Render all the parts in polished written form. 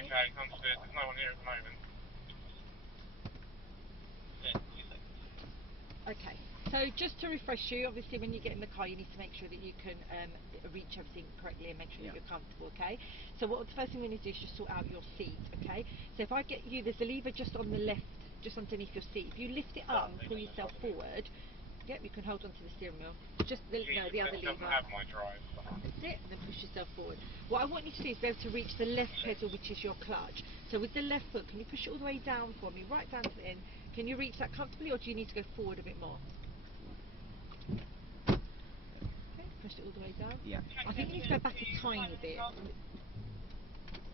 me? Okay, understood. There's no one here at the moment. Okay, so just to refresh you, obviously when you get in the car you need to make sure that you can reach everything correctly and make sure that you're comfortable, okay? So what the first thing we need to do is just sort out your seat, okay? So if I get you, there's a lever just on the left, just underneath your seat. If you lift it up and pull yourself forward, yep, you can hold onto the steering wheel. Just the other lever. Have my drive. That's it, and then push yourself forward. What I want you to do is be able to reach the left pedal, which is your clutch. So with the left foot, can you push it all the way down for me, right down to the end? Can you reach that comfortably, or do you need to go forward a bit more? Okay, push it all the way down. Yeah. I think you need to go back a tiny bit.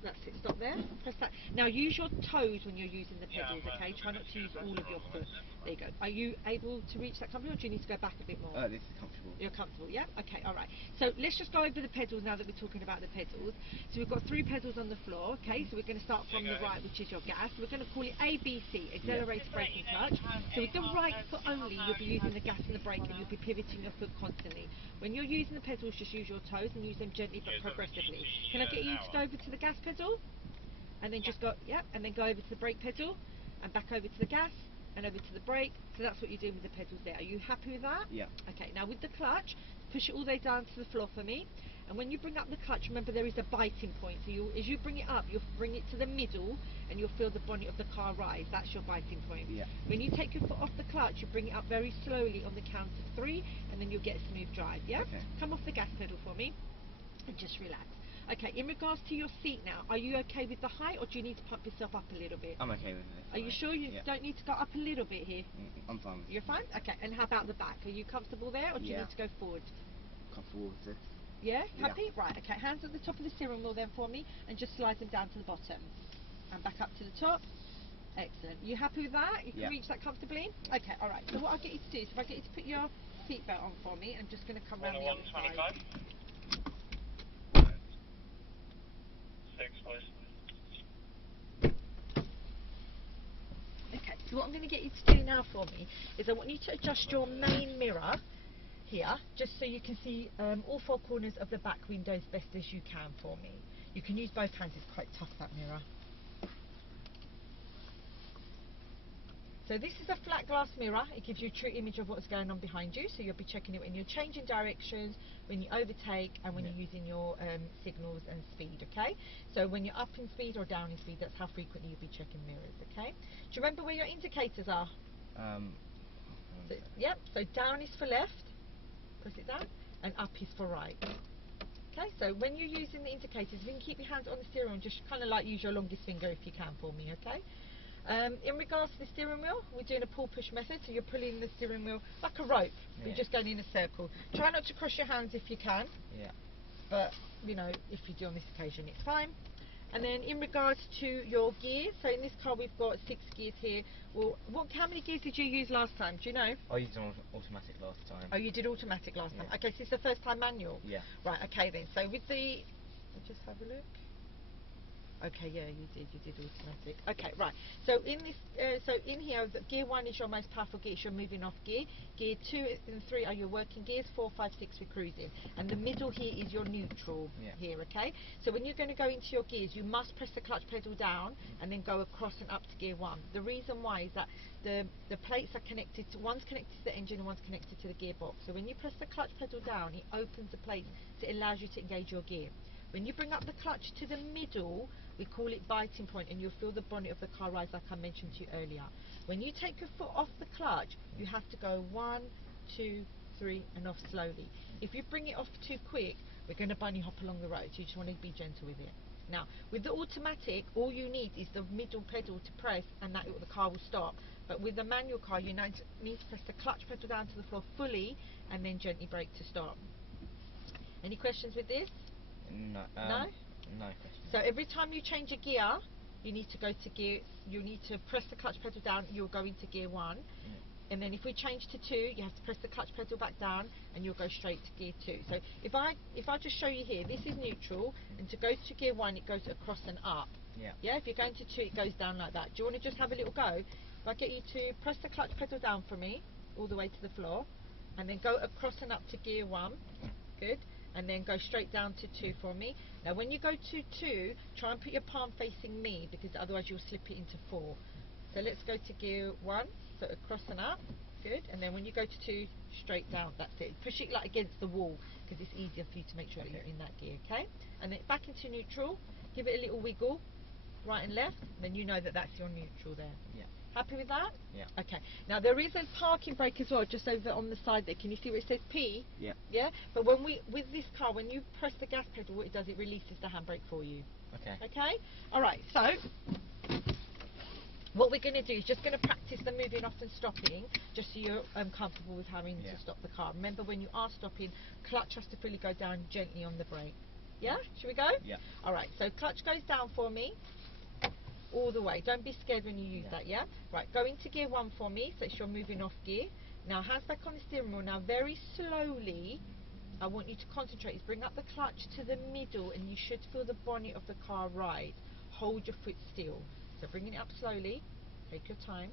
That's it, stop there, press that. Now use your toes when you're using the pedals, okay? Try not to use all of your foot. There you go. Are you able to reach that comfortably, or do you need to go back a bit more? This is comfortable. You're comfortable, yeah? Okay, alright. So let's just go over the pedals now that we're talking about the pedals. So we've got 3 pedals on the floor, okay? So we're going to start from the right, which is your gas. We're going to call it ABC, accelerator, brake and clutch. So with the right foot only, you'll be using the gas and the brake, and you'll be pivoting your foot constantly. When you're using the pedals, just use your toes and use them gently but progressively. Can I get you to go over to the gas pedal? And then just go, yep, and then go over to the brake pedal, and back over to the gas, and over to the brake. So that's what you're doing with the pedals there. Are you happy with that? Yeah. Okay, now with the clutch, push it all the way down to the floor for me. And when you bring up the clutch, remember there is a biting point. So as you bring it up, you'll bring it to the middle, and you'll feel the bonnet of the car rise. That's your biting point. Yeah. When you take your foot off the clutch, you bring it up very slowly on the count of 3, and then you'll get a smooth drive, yeah? Okay. Come off the gas pedal for me, and just relax. Okay, in regards to your seat now, are you okay with the height, or do you need to pump yourself up a little bit? I'm okay with this. Are you sure you don't need to go up a little bit here? I'm fine with this. You're fine? Okay, and how about the back? Are you comfortable there, or do you need to go forward? Comfortable with this. Yeah? Happy? Right, okay, hands at the top of the steering wheel then for me, and just slide them down to the bottom. And back up to the top. Excellent. You happy with that? You can reach that comfortably? Okay, alright. So what I'll get you to do is, if I get you to put your seatbelt on for me, I'm just going to come around the other side. 6, please. Okay, so what I'm going to get you to do now for me is I want you to adjust your main mirror here, just so you can see all 4 corners of the back window as best as you can for me. You can use both hands, it's quite tough, that mirror. So this is a flat glass mirror. It gives you a true image of what's going on behind you, so you'll be checking it when you're changing directions, when you overtake, and when you're using your signals and speed, okay? So when you're up in speed or down in speed, that's how frequently you'll be checking mirrors, okay? Do you remember where your indicators are? So, yep, so down is for left, press it down, and up is for right. Okay, so when you're using the indicators, you can keep your hand on the steering wheel, just kind of like use your longest finger if you can for me, okay? In regards to the steering wheel, we're doing a pull-push method, so you're pulling the steering wheel like a rope. You're just going in a circle. Try not to cross your hands if you can. Yeah. But, you know, if you do on this occasion, it's fine. And then in regards to your gears, so in this car we've got 6 gears here. Well, how many gears did you use last time? Do you know? I used automatic last time. Oh, you did automatic last time. Okay, so it's the first time manual? Yeah. Right, okay then. So with the... Let's just have a look. Okay, yeah, you did automatic. Okay, right. So in this, so in here, gear 1 is your most powerful gear, it's your moving off gear. Gear 2 and 3 are your working gears, 4, 5, 6 for cruising. And the middle here is your neutral here, okay? So when you're going to go into your gears, you must press the clutch pedal down and then go across and up to gear 1. The reason why is that the plates are connected to, one's connected to the engine and one's connected to the gearbox. So when you press the clutch pedal down, it opens the plates, so it allows you to engage your gear. When you bring up the clutch to the middle, we call it biting point, and you'll feel the bonnet of the car rise like I mentioned to you earlier. When you take your foot off the clutch, you have to go 1, 2, 3 and off slowly. If you bring it off too quick, we're going to bunny hop along the road, so you just want to be gentle with it. Now, with the automatic, all you need is the middle pedal to press, and the car will stop. But with the manual car, you need to press the clutch pedal down to the floor fully, and then gently brake to stop. Any questions with this? No. No? No question. So every time you change a gear, you need to go to gear, you need to press the clutch pedal down, you'll go into gear 1. And then if we change to 2, you have to press the clutch pedal back down and you'll go straight to gear 2. So if I just show you here, this is neutral, and to go to gear 1 it goes across and up. Yeah, if you're going to 2 it goes down like that. Do you want to just have a little go? If I get you to press the clutch pedal down for me, all the way to the floor, and then go across and up to gear 1, good. and then go straight down to 2 for me. Now when you go to 2, try and put your palm facing me, because otherwise you'll slip it into 4. So let's go to gear 1, so across and up, good, and then when you go to 2, straight down, that's it. Push it like against the wall, because it's easier for you to make sure that you're in that gear, okay? And then back into neutral, give it a little wiggle, right and left, then you know that that's your neutral there. Yeah. Happy with that? Yeah. Okay. Now there is a parking brake as well, just over on the side there. Can you see where it says P? Yeah. Yeah? But when with this car, when you press the gas pedal, what it does, it releases the handbrake for you. Okay. Okay? Alright, so what we're going to do is just going to practice the moving off and stopping, just so you're comfortable with having to stop the car. Remember, when you are stopping, clutch has to fully go down gently on the brake. Yeah? Should we go? Yeah. Alright, so clutch goes down for me, all the way. Don't be scared when you use that, yeah? Right, go into gear 1 for me, so it's your moving off gear. Now hands back on the steering wheel. Now very slowly, I want you to concentrate, is bring up the clutch to the middle, and you should feel the bonnet of the car rise. Hold your foot still. So bringing it up slowly, take your time.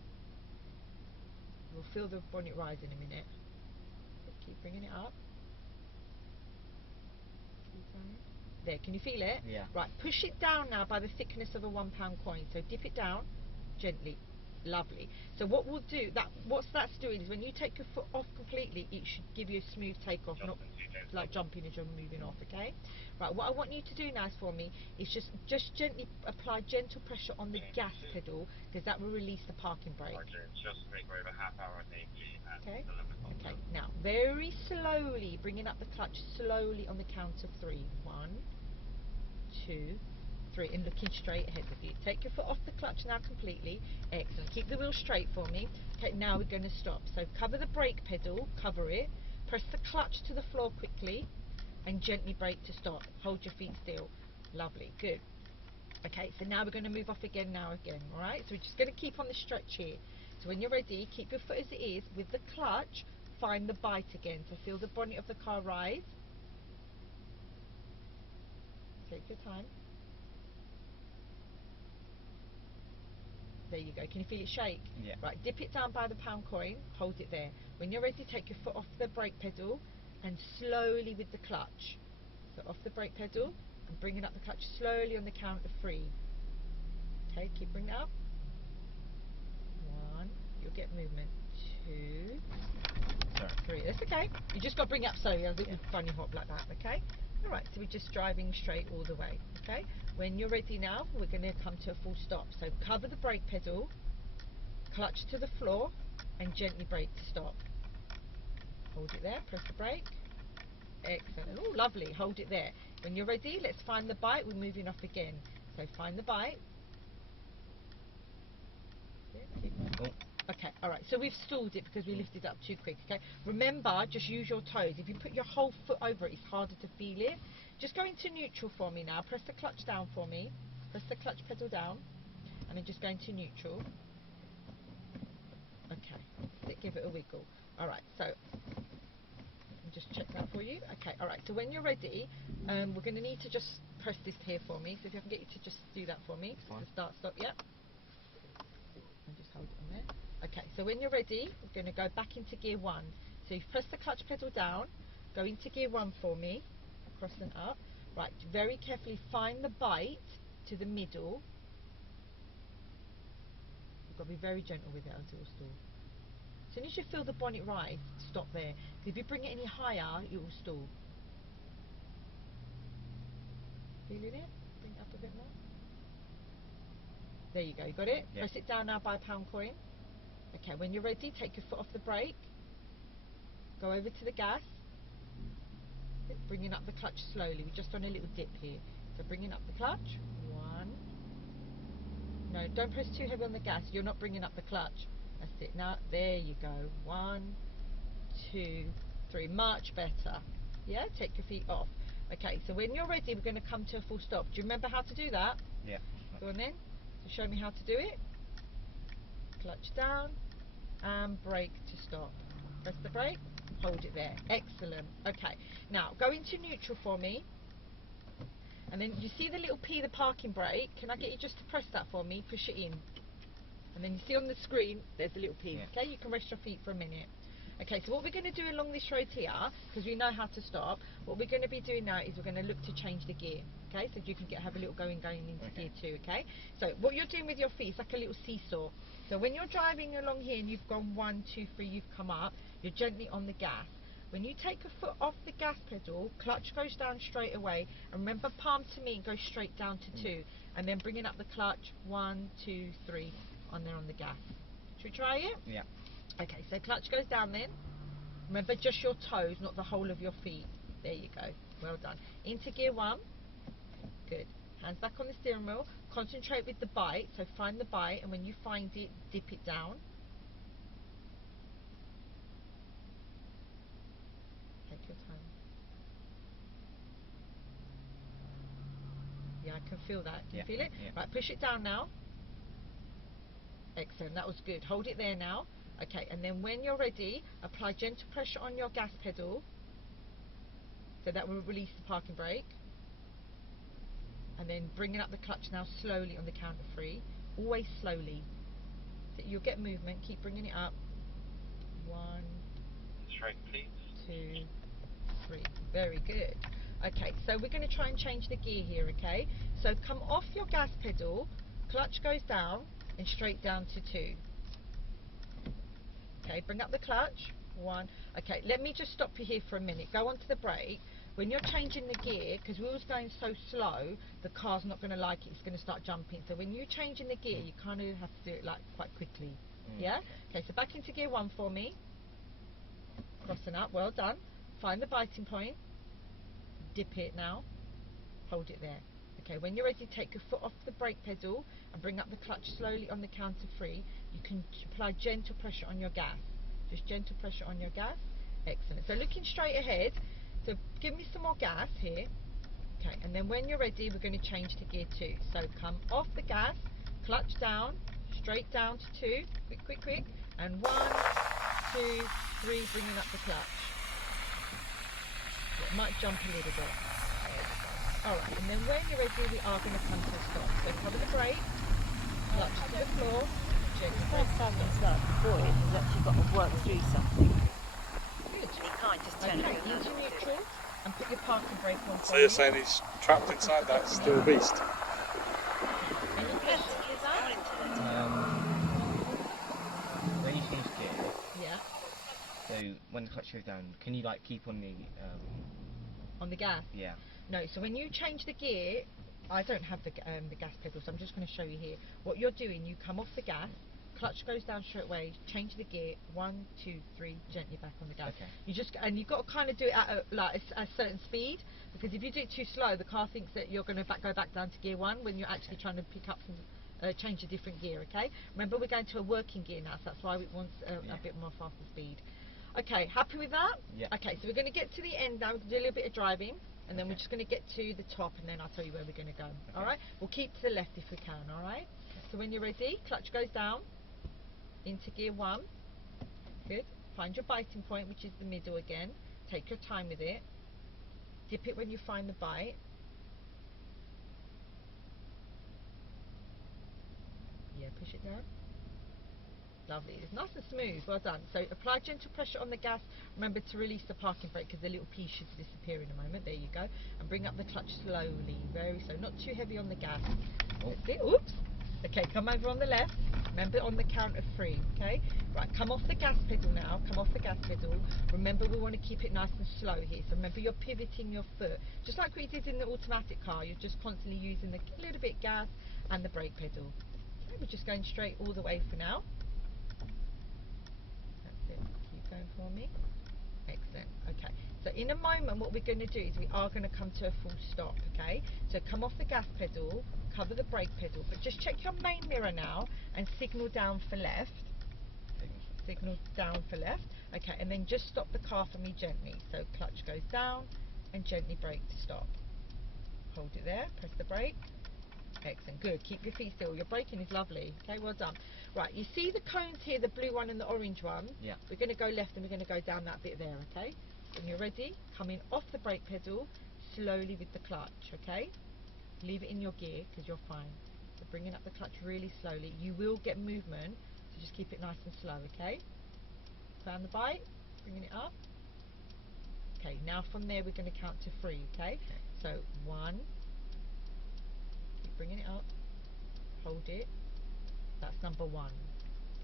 You'll feel the bonnet rise in a minute. Keep bringing it up. Keep going. There, can you feel it? Yeah. Right, push it down now by the thickness of a £1 coin. So dip it down gently. Lovely. So what we'll do, what that's doing is when you take your foot off completely, it should give you a smooth takeoff, not like jumping as you're moving off, okay? Right, what I want you to do now for me is just gently apply gentle pressure on the gas pedal, because that will release the parking brake. Just make over half hour AG. Okay. Okay. Now very slowly, bringing up the clutch slowly on the count of 3. 1, 2, 3, and looking straight ahead of you. Take your foot off the clutch now completely. Excellent. Keep the wheel straight for me. Okay, now we're going to stop. So cover the brake pedal, cover it, press the clutch to the floor quickly, and gently brake to stop. Hold your feet still. Lovely. Good. Okay, so now we're going to move off again alright? So we're just going to keep on the stretch here. So when you're ready, keep your foot as it is. With the clutch, find the bite again. So feel the bonnet of the car rise. Take your time. There you go. Can you feel it shake? Yeah. Right, dip it down by the £1 coin, hold it there. When you're ready, take your foot off the brake pedal and slowly with the clutch. So off the brake pedal and bringing up the clutch slowly on the count of 3. Okay, keep bringing it up. 1, you'll get movement. 2, Sorry. 3. That's okay. You just got to bring it up slowly, a little funny hop like that, okay? Alright, so we're just driving straight all the way, okay? When you're ready now, we're going to come to a full stop. So cover the brake pedal, clutch to the floor, and gently brake to stop. Hold it there, press the brake. Excellent. Oh, lovely. Hold it there. When you're ready, let's find the bite. We're moving off again. So find the bite. Oh. Okay, alright, so we've stalled it because we lifted up too quick, okay? Remember, just use your toes. If you put your whole foot over it, it's harder to feel it. Just go into neutral for me now. Press the clutch down for me. Press the clutch pedal down. And then just go into neutral. Okay, give it a wiggle. Alright, so just check that for you. Okay, alright, so when you're ready, we're going to need to just press this here for me. So if I can get you to just do that for me. Fine. So start, stop, yep. And just hold it on there. Okay, so when you're ready, we're going to go back into gear 1. So you press the clutch pedal down, go into gear 1 for me, across and up. Right, very carefully find the bite to the middle. You've got to be very gentle with it else it will stall. As soon as you feel the bonnet rise, stop there. If you bring it any higher, it will stall. Feeling it? Bring it up a bit more. There you go, you got it? Yeah. Press it down now by £1 coin. Okay, when you're ready, take your foot off the brake. Go over to the gas. Bringing up the clutch slowly. We're just on a little dip here. So bringing up the clutch. 1. No, don't press too heavy on the gas. You're not bringing up the clutch. That's it. Now, there you go. 1, 2, 3. Much better. Yeah, take your feet off. Okay, so when you're ready, we're going to come to a full stop. Do you remember how to do that? Yeah. Go on then. So show me how to do it. Clutch down and brake to stop. Press the brake, hold it there. Excellent. Okay, now go into neutral for me, and then you see the little P, the parking brake. Can I get you just to press that for me? Push it in, and then you see on the screen there's a little P. Yeah. Okay, you can rest your feet for a minute. Okay, so what we're going to do along this road here, because we know how to stop, what we're going to be doing now is we're going to look to change the gear. Okay, so you can have a little going into gear 2. Okay, so what you're doing with your feet is like a little seesaw. So when you're driving along here and you've gone 1, 2, 3, you've come up, you're gently on the gas. When you take a foot off the gas pedal, clutch goes down straight away, and remember, palm to me and go straight down to 2, and then bringing up the clutch 1, 2, 3 on there on the gas. Should we try it? Yeah. Okay, so clutch goes down then. Remember, just your toes, not the whole of your feet. There you go. Well done. Into gear 1. Good. Hands back on the steering wheel. Concentrate with the bite. So find the bite, and when you find it, dip it down. Take your time. Yeah, I can feel that. Can you feel it? Yeah. Right, push it down now. Excellent. That was good. Hold it there now. Okay, and then when you're ready, apply gentle pressure on your gas pedal. So that will release the parking brake. And then bringing up the clutch now slowly on the count of 3. Always slowly. So you'll get movement. Keep bringing it up. 1, Straight, please. 2, 3. Very good. Okay, so we're going to try and change the gear here, okay? So come off your gas pedal, clutch goes down, and straight down to 2. Okay, bring up the clutch. 1. Okay, let me just stop you here for a minute. Go onto the brake. When you're changing the gear, because we was going so slow, the car's not going to like it. It's going to start jumping. So when you're changing the gear, you kind of have to do it like quite quickly. Yeah? Okay, so back into gear 1 for me. Crossing up. Well done. Find the biting point. Dip it now. Hold it there. Okay, when you're ready, take your foot off the brake pedal and bring up the clutch slowly on the count of 3. You can apply gentle pressure on your gas. Just gentle pressure on your gas. Excellent. So looking straight ahead. So give me some more gas here. Okay, and then when you're ready, we're going to change to gear 2. So come off the gas, clutch down, straight down to 2. Quick, quick, quick. And 1, 2, 3, bringing up the clutch. It might jump a little bit. Alright, and then when you're ready, we are going to come to a stop. So cover the brake, clutch to the floor. The first time it's like the boy has actually got to work through something. Good. He can't just turn Okay, it around. into neutral and put your parking brake on. So you're saying he's trapped inside that steel beast? Any questions? When you change gear, Yeah, so when the clutch goes down, can you like keep on the on the gas. yeah. No, so when you change the gear, I don't have the gas pedal, so I'm just going to show you here. What you're doing, you come off the gas, clutch goes down straight away, change the gear, 1, 2, 3, gently back on the gas. Okay. You just, and you've got to kind of do it at a certain speed, because if you do it too slow, the car thinks that you're going to go back down to gear 1 when you're actually trying to pick up some, change a different gear, okay? Remember, we're going to a working gear now, so that's why it wants a bit more faster speed. Okay, happy with that? Yeah. Okay, so we're going to get to the end now, we're going to do a little bit of driving, and then we're just going to get to the top, and then I'll tell you where we're going to go. All right? We'll keep to the left if we can, all right? So when you're ready, clutch goes down, into gear 1. Good. Find your biting point, which is the middle again. Take your time with it. Dip it when you find the bite. Yeah, push it down. Lovely. It's nice and smooth. Well done. So apply gentle pressure on the gas. Remember to release the parking brake because the little piece should disappear in a moment. There you go. And bring up the clutch slowly. Very slow. Not too heavy on the gas. That's it. Oops. Okay, come over on the left. Remember on the count of 3. Okay. Right. Come off the gas pedal now. Come off the gas pedal. Remember we want to keep it nice and slow here. So remember you're pivoting your foot. Just like we did in the automatic car. You're just constantly using the little bit gas and the brake pedal. Okay, we're just going straight all the way for now. Keep going for me. Excellent. Okay, so in a moment what we're going to do is we are going to come to a full stop. Okay, so come off the gas pedal, cover the brake pedal, but just check your main mirror now and signal down for left. Signal down for left. Okay, and then just stop the car for me gently. So clutch goes down and gently brake to stop. Hold it there, press the brake. Excellent, good. Keep your feet still. Your braking is lovely. Okay, well done. Right, you see the cones here, the blue one and the orange one? Yeah. We're going to go left and we're going to go down that bit there, okay? When you're ready, come in off the brake pedal, slowly with the clutch, okay? Leave it in your gear because you're fine. So bringing up the clutch really slowly. You will get movement, so just keep it nice and slow, okay? Found the bite? bringing it up. Okay, now from there we're going to count to 3, okay? So 1, keep bringing it up, hold it, that's number 1,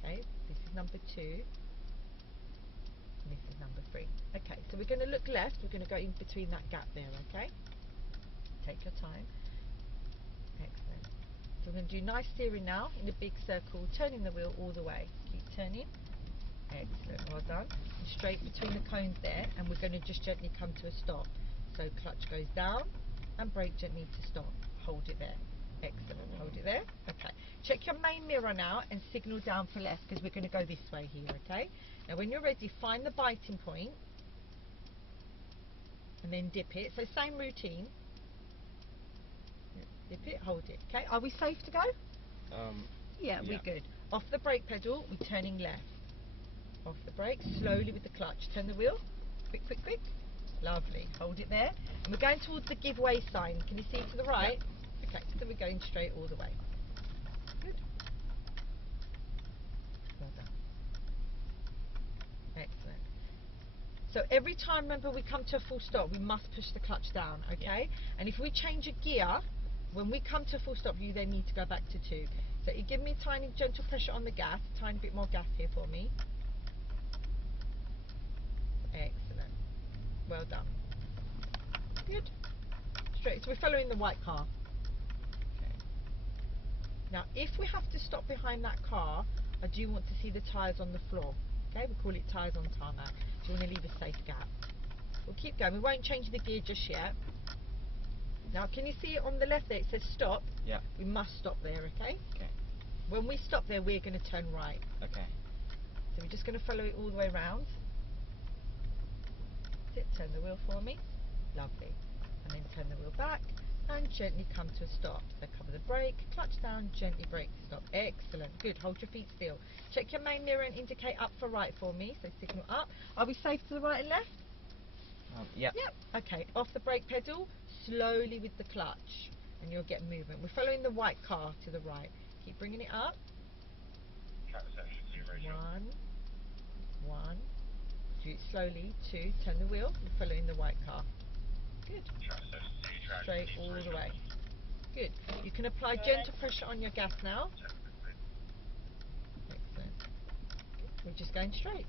okay? This is number 2, and this is number 3. Okay, so we're going to look left, we're going to go in between that gap there, okay? Take your time. Excellent. So we're going to do nice steering now in a big circle, turning the wheel all the way. Keep turning. Excellent, well done. And straight between the cones there, and we're going to just gently come to a stop. So clutch goes down and brake gently to stop. Hold it there. Excellent, hold it there. Okay, check your main mirror now and signal down for left, because we're going to go this way here, okay? Now when you're ready, find the biting point and then dip it. So same routine. Dip it, hold it. Okay, are we safe to go? Yeah, we're good. Off the brake pedal, we're turning left. Off the brake, slowly with the clutch. Turn the wheel. Quick, quick, quick. Lovely. Hold it there. And we're going towards the give way sign. Can you see to the right? Yeah. Okay, so we're going straight all the way. Good. Well done. Excellent. So every time, remember, we come to a full stop, we must push the clutch down, okay? Yeah. And if we change a gear, when we come to a full stop, you then need to go back to 2. So you give me a tiny gentle pressure on the gas, tiny bit more gas here for me. Excellent. Well done. Good. Straight. So we're following the white car. Okay. Now, if we have to stop behind that car, I do want to see the tyres on the floor. Okay, we call it tyres on tarmac. So you want to leave a safe gap. We'll keep going. We won't change the gear just yet. Now, can you see it on the left there? It says stop. Yeah. We must stop there, okay? Okay. When we stop there, we're going to turn right. Okay. So we're just going to follow it all the way around. Turn the wheel for me. Lovely. And then turn the wheel back and gently come to a stop. So cover the brake, clutch down, gently brake to stop. Excellent. Good. Hold your feet still. Check your main mirror and indicate up for right for me. So signal up. Are we safe to the right and left? Yeah. Yep. Okay. Off the brake pedal, slowly with the clutch, and you'll get movement. We're following the white car to the right. Keep bringing it up. Track section 0. 1. Do it slowly. 2. Turn the wheel. We're following the white car. Good. Track section 2. Straight all the way. Good. You can apply gentle pressure on your gas now. Excellent. We're just going straight.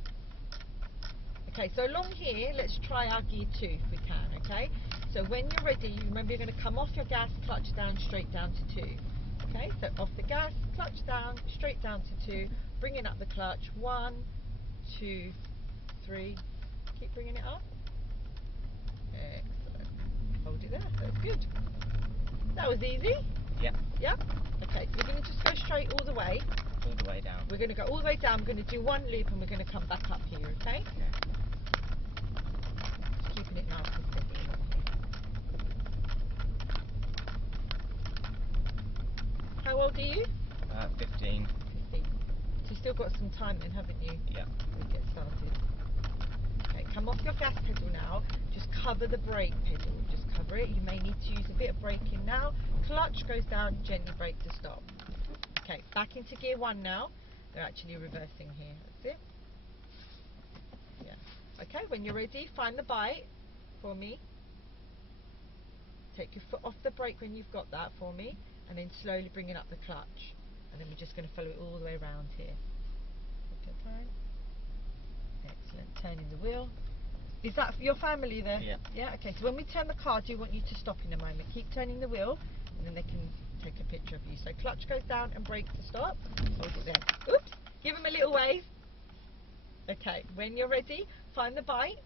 Okay, so along here, let's try our gear 2 if we can, okay? So when you're ready, you remember you're going to come off your gas, clutch down, straight down to 2. Okay, so off the gas, clutch down, straight down to 2, bringing up the clutch, 1, 2, 3, keep bringing it up. Excellent. Hold it there, that's good. That was easy. Yeah. Yeah? Okay, so we're going to just go straight all the way. All the way down. We're going to go all the way down, we're going to do 1 loop and we're going to come back up here, okay? Just keeping it nice and steady along here. How old are you? 15. 15. So you've still got some time then, haven't you? Yeah. We'll get started. Okay, come off your gas pedal now. Just cover the brake pedal. Just cover it. You may need to use a bit of braking now. Clutch goes down, gently brake to stop. Okay, back into gear 1 now. They're actually reversing here. That's it. Yeah. Okay, when you're ready, find the bite for me. Take your foot off the brake when you've got that for me, and then slowly bringing up the clutch. And then we're just going to follow it all the way around here. Take your time. Excellent. Turning the wheel. Is that your family there? Yeah. Yeah, okay. So when we turn the car, do you want you to stop in a moment? Keep turning the wheel, and then they can take a picture of you. So clutch goes down and brake to stop. Hold it there. Oops. Give them a little wave. Okay. When you're ready, find the bite.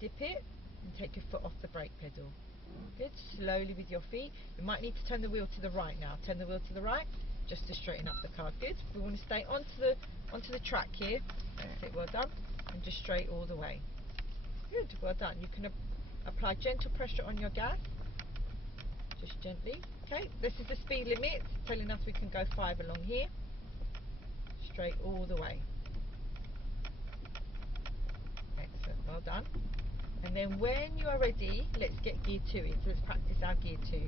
Dip it and take your foot off the brake pedal. Good. Slowly with your feet. You might need to turn the wheel to the right now. Turn the wheel to the right, just to straighten up the car. Good. We want to stay onto the track here. That's it. Well done. And just straight all the way. Good. Well done. You can apply gentle pressure on your gas. Just gently. Okay. This is the speed limit, telling us we can go 5 along here. Straight all the way. Excellent. Well done. And then when you are ready, let's get gear 2 in. So let's practice our gear 2.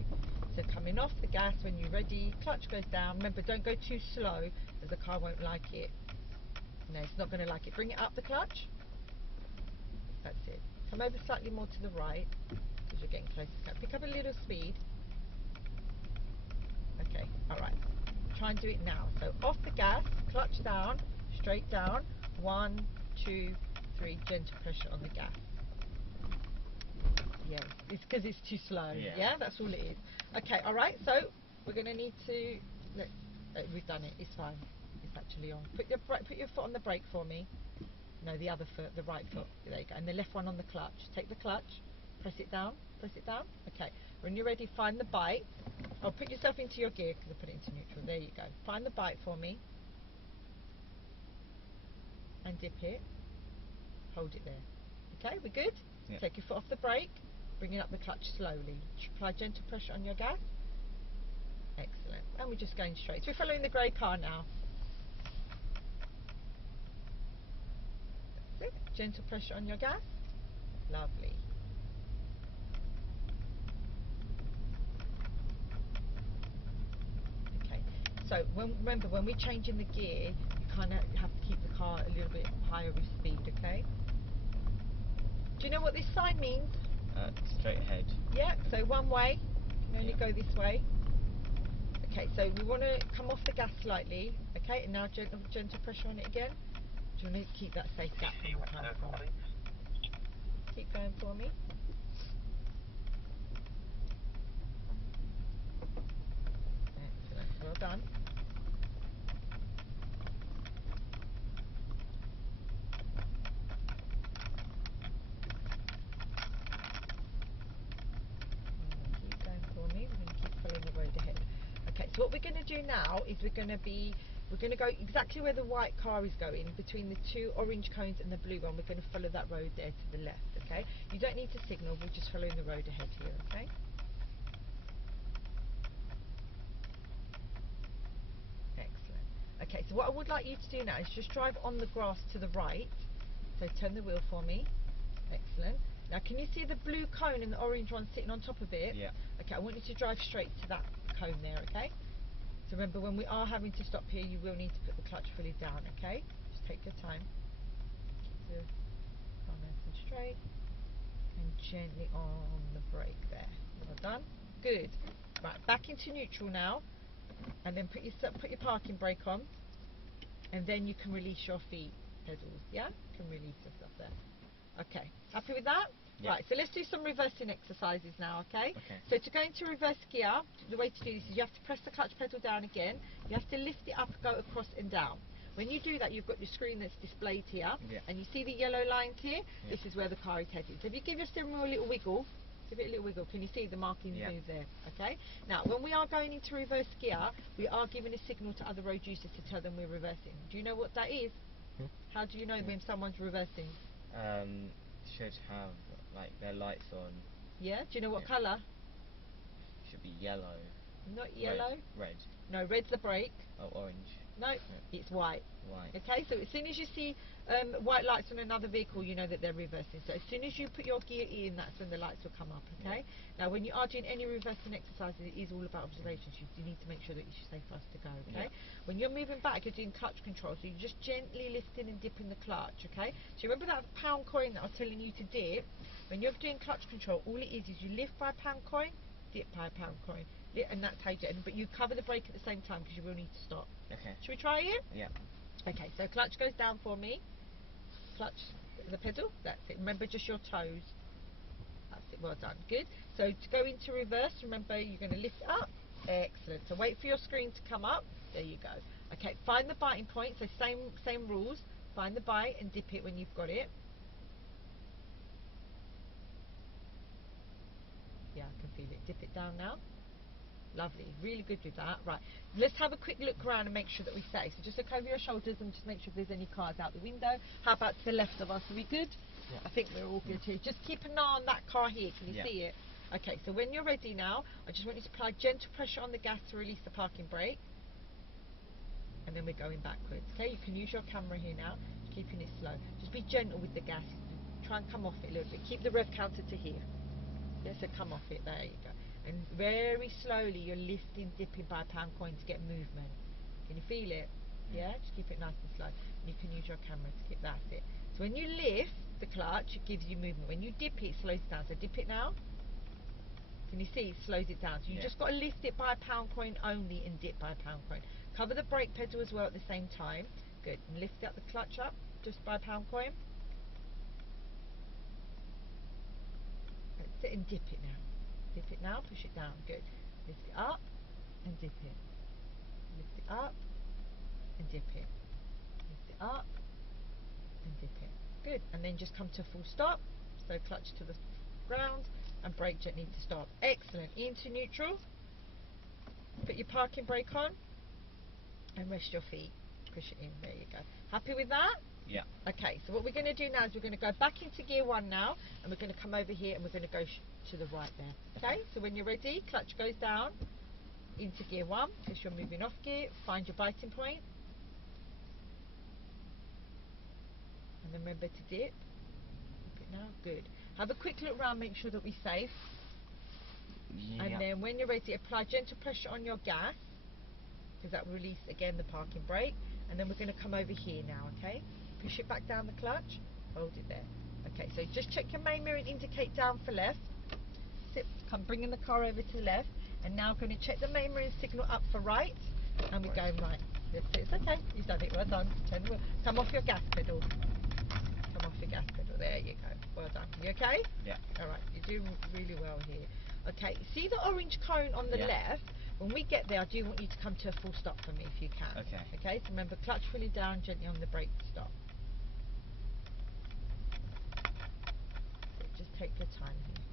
So coming off the gas when you're ready, clutch goes down. Remember, don't go too slow as the car won't like it. No, it's not going to like it. Bring it up the clutch. That's it. Come over slightly more to the right because you're getting closer. Pick up a little speed. Okay, alright. Try and do it now. So off the gas, clutch down, straight down. 1, 2, 3, gentle pressure on the gas. Yeah, it's because it's too slow. Yeah. That's all it is. Okay, alright, so we're going to need to, we've done it, it's fine. It's actually on. Put your foot on the brake for me. No, the other foot, the right foot. There you go. And the left one on the clutch. Take the clutch, press it down, Okay, when you're ready, find the bite. Oh, put yourself into your gear because I put it into neutral. There you go. Find the bite for me. And dip it. Hold it there. Okay, we're good? Yeah. Take your foot off the brake. Bringing up the clutch slowly. Apply gentle pressure on your gas. Excellent. And we're just going straight. So we're following the grey car now. That's it. Gentle pressure on your gas. Lovely. Okay. So remember, when we're changing the gear, you kind of have to keep the car a little bit higher with speed, okay? Do you know what this sign means? Straight ahead. Yeah, so one way, you can only Yeah. go this way. Okay, so we want to come off the gas slightly, okay, and now gentle pressure on it again. Do you want to keep that safe gap from the platform? Keep going for me. Excellent, well done. Keep going for me. We're going to keep following the road ahead. Okay, so what we're going to do now is we're going to go exactly where the white car is going, between the two orange cones and the blue one. We're going to follow that road there to the left, okay? You don't need to signal, we're just following the road ahead here, okay? Excellent. Okay, so what I would like you to do now is just drive on the grass to the right. So turn the wheel for me. Excellent. Now can you see the blue cone and the orange one sitting on top of it? Yeah. Okay, I want you to drive straight to that cone there, okay? So remember, when we are having to stop here, you will need to put the clutch fully down, okay? Just take your time. Keep the car nice and straight. And gently on the brake there. Well done. Good. Right, back into neutral now. And then put your parking brake on. And then you can release your feet pedals, yeah? You can release the stuff there. Okay, happy with that? Yeah. Right, so let's do some reversing exercises now, okay? Okay. So to go into reverse gear, the way to do this is you have to press the clutch pedal down again. You have to lift it up, go across and down. When you do that, you've got your screen that's displayed here. Yeah. And you see the yellow lines here? Yeah. This is where the car is headed. So if you give your steering wheel a little wiggle, give it a little wiggle. Can you see the markings Yeah. move there? Okay. Now, when we are going into reverse gear, we are giving a signal to other road users to tell them we're reversing. Do you know what that is? How do you know when someone's reversing? Should have like their lights on. Yeah. Do you know what Yeah. colour? Should be yellow. Not yellow. Red. No, red's the brake. Oh, orange. No, it's white. White. Okay, so as soon as you see white lights on another vehicle, you know that they're reversing. So as soon as you put your gear in, that's when the lights will come up, okay? Now, when you are doing any reversing exercises, it is all about observations. You need to make sure that you're safe for us to go, okay? Yeah. When you're moving back, you're doing clutch control, so you're just gently lifting and dipping the clutch, okay? So remember that pound coin that I was telling you to dip? When you're doing clutch control, all it is you lift by a pound coin, dip by a pound coin. And that's how you do it. But you cover the brake at the same time because you will need to stop. Okay. Should we try it? Yeah. Okay, so clutch goes down for me. Clutch the pedal, that's it. Remember, just your toes. That's it, well done, good. So to go into reverse, remember you're going to lift it up. Excellent. So wait for your screen to come up. There you go. Okay, find the biting point. So same rules. Find the bite and dip it when you've got it. Yeah, I can feel it. Dip it down now. Lovely, really good with that. Right, let's have a quick look around and make sure that we're safe. So just look over your shoulders and just make sure if there's any cars out the window. How about to the left of us? Are we good? Yeah. I think we're all good here. Just keep an eye on that car here. Can you Yeah. see it? Okay, so when you're ready now, I just want you to apply gentle pressure on the gas to release the parking brake. And then we're going backwards. Okay, you can use your camera here now, keeping it slow. Just be gentle with the gas. Try and come off it a little bit. Keep the rev counter to here. Yeah, so come off it. There you go. And very slowly you're lifting, dipping by a pound coin to get movement. Can you feel it? Yeah, just keep it nice and slow. You can use your camera to keep, that's it. So when you lift the clutch, it gives you movement. When you dip it, it slows it down. So dip it now. Can you see? It slows it down. So you just got to lift it by a pound coin only and dip by a pound coin. Cover the brake pedal as well at the same time. Good. And lift up the clutch up just by a pound coin. That's it. And dip it now. Dip it now. Push it down. Good. Lift it up and dip it. Lift it up and dip it. Lift it up and dip it. Good. And then just come to a full stop. So clutch to the ground and brake gently to stop. Excellent. Into neutral. Put your parking brake on and rest your feet. Push it in. There you go. Happy with that? Yeah. Okay, so what we're going to do now is we're going to go back into gear 1 now, and we're going to come over here and we're going to go to the right there. Okay, so when you're ready, clutch goes down into gear 1 because you're moving off gear. Find your biting point. And then remember to dip. Dip it now. Good. Have a quick look around, make sure that we're safe. Yeah. And then when you're ready, apply gentle pressure on your gas because that will release again the parking brake. And then we're going to come over here now, okay? Push it back down the clutch, hold it there. Okay, so just check your main mirror and indicate down for left. Sit, come bringing the car over to the left. And now going to check the main mirror and signal up for right. And we're going right. It's okay, you've done it, well done. Turn the wheel. Come off your gas pedal. Come off your gas pedal, there you go. Well done. You okay? Yeah. Alright, you're doing really well here. Okay, see the orange cone on the left? When we get there, I do want you to come to a full stop for me if you can. Okay. Okay, so remember, clutch fully down, gently on the brake to stop. So just take your time here.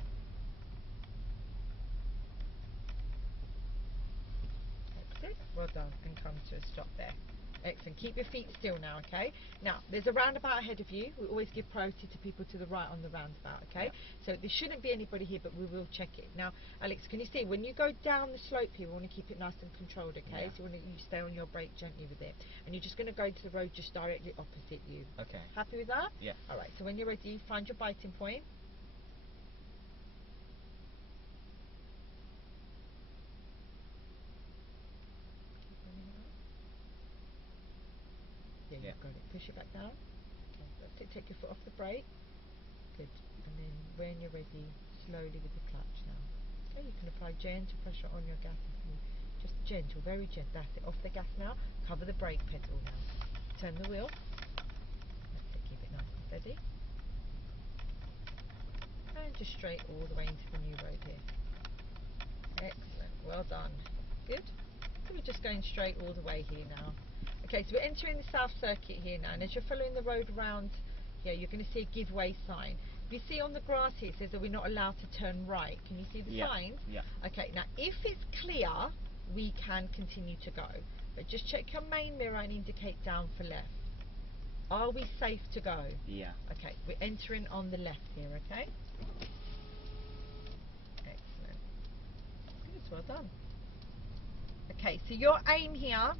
That's it. Well done. And come to a stop there. Excellent. Keep your feet still now, okay? Now, there's a roundabout ahead of you. We always give priority to people to the right on the roundabout, okay? So there shouldn't be anybody here, but we will check it. Now, Alex, can you see, when you go down the slope here, we want to keep it nice and controlled, okay? So you stay on your brake gently with it. And you're just going to go to the road just directly opposite you. Okay. Happy with that? Yeah. All right, so when you're ready, find your biting point. Yeah, you've got it. Push it back down. Okay, that's it. Take your foot off the brake. Good. And then when you're ready, slowly with the clutch now. Okay, you can apply gentle pressure on your gas. Just gentle, very gentle. That's it. Off the gas now. Cover the brake pedal now. Turn the wheel. That's it. Keep it nice and steady. And just straight all the way into the new road here. Excellent. Well done. Good. So we're just going straight all the way here now. Okay, so we're entering the South Circuit here now, and as you're following the road around here, you're going to see a give way sign. You see on the grass here, it says that we're not allowed to turn right. Can you see the sign? Yeah. Okay, now if it's clear, we can continue to go. But just check your main mirror and indicate down for left. Are we safe to go? Yeah. Okay, we're entering on the left here, okay? Excellent. Good, well done. Okay, so your aim here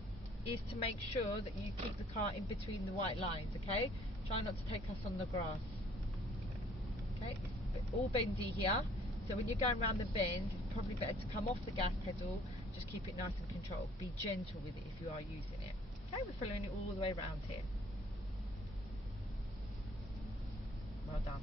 is to make sure that you keep the car in between the white lines, okay? Try not to take us on the grass. Okay, it's all bendy here, so when you're going around the bend, it's probably better to come off the gas pedal, just keep it nice and controlled. Be gentle with it if you are using it. Okay, we're following it all the way around here. Well done.